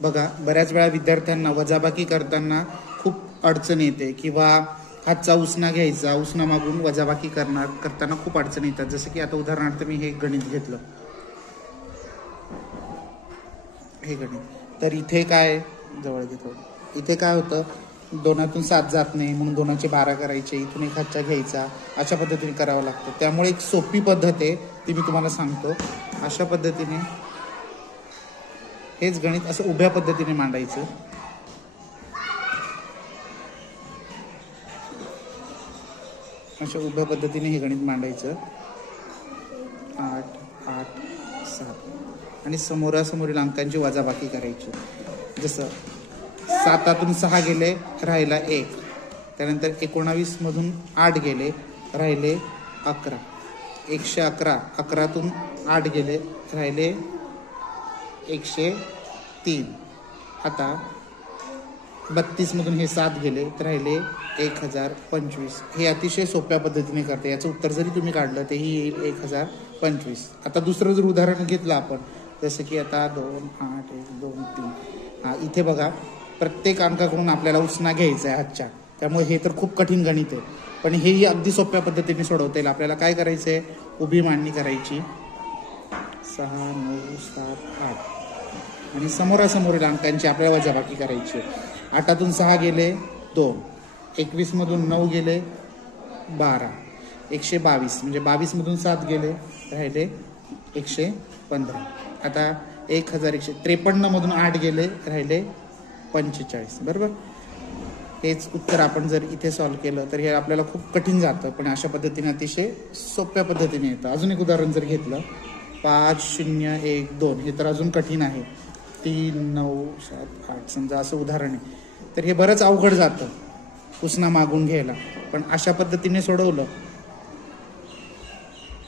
बघा, बऱ्याच वेळा विद्यार्थ्यांना वजाबाकी करताना खूप अडचण येते किंवा हातचा उसना घ्यायचा, उसना मागून वजाबाकी करताना खूप अडचण येतात. जसं की आता उदाहरणार्थ मी हे गणित घेतलं, हे गणित, तर इथे काय जवळ घेतो, इथे काय होतं, 2तून 7 जात नाही म्हणून 2चे 12 करायचे, इथून एक हातचा घ्यायचा, अशा पद्धतीने करावं लागतं. त्यामुळे एक सोपी पद्धत आहे ती मी तुम्हाला सांगतो. अशा पद्धतीने हेच गणित असं उभ्या पद्धतीने मांडायचं. अशा उभ्या पद्धतीने हे गणित मांडायचं. 8, 8, 7 आणि समोरासमोरील अंकांची वजाबाकी करायची. जसं 7तून 6 गेले, राहिला 1. त्यानंतर 19 मधून 8 गेले, राहिले 11. 111, 11तून 8 गेले, राहिले 103. आता 32 मधून हे 7 गेले, तर राहिले 1025. हे अतिशय सोप्या पद्धतीने करते. याचं उत्तर जरी तुम्ही काढलं तेही येईल 1025. आता दुसरं जर उदाहरण घेतलं आपण, जसं की आता 2, 8, 1, 2, 3. इथे बघा, प्रत्येक अंकाकडून आपल्याला उसना घ्यायचा आहे हातच्या. त्यामुळे हे तर खूप कठीण गणित आहे, पण हेही अगदी सोप्या पद्धतीने सोडवता येईल. आपल्याला काय करायचं आहे, उभी मांडणी करायची. 6, 9, 7, 8 आणि समोरासमोरील अंकांची आपल्याला वजाबाकी करायची. 8तून 6 गेले 2, 21 मधून 9 गेले 12, 122 म्हणजे 22 मधून 7 गेले, राहिले 115. आता 1153 मधून 8 गेले, राहिले 45. बरोबर. हेच उत्तर आपण जर इथे सॉल्व्ह केलं तर हे आपल्याला खूप कठीण जातं, पण अशा पद्धतीने अतिशय सोप्या पद्धतीने येतं. अजून एक उदाहरण जर घेतलं, 5, 0, 1, 2, हे तर अजून कठीण आहे. 3, 9, 7, 8 समजा असं उदाहरण आहे. तर हे बरंच अवघड जातं उसना मागून घ्यायला, पण अशा पद्धतीने सोडवलं.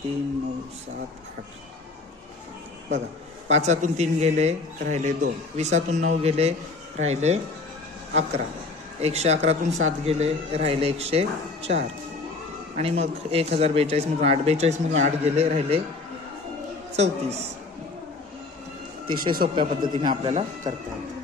3, 9, 7, 8 बघा, 5तून 3 गेले, राहिले 2. 20तून 9 गेले, राहिले 11. 111तून 7 गेले, राहिले 104. आणि मग 1042 मधून 8, 42 मधून 8 गेले, राहिले 34. अतिशय सोप्या पद्धतीने आपल्याला करता येतं.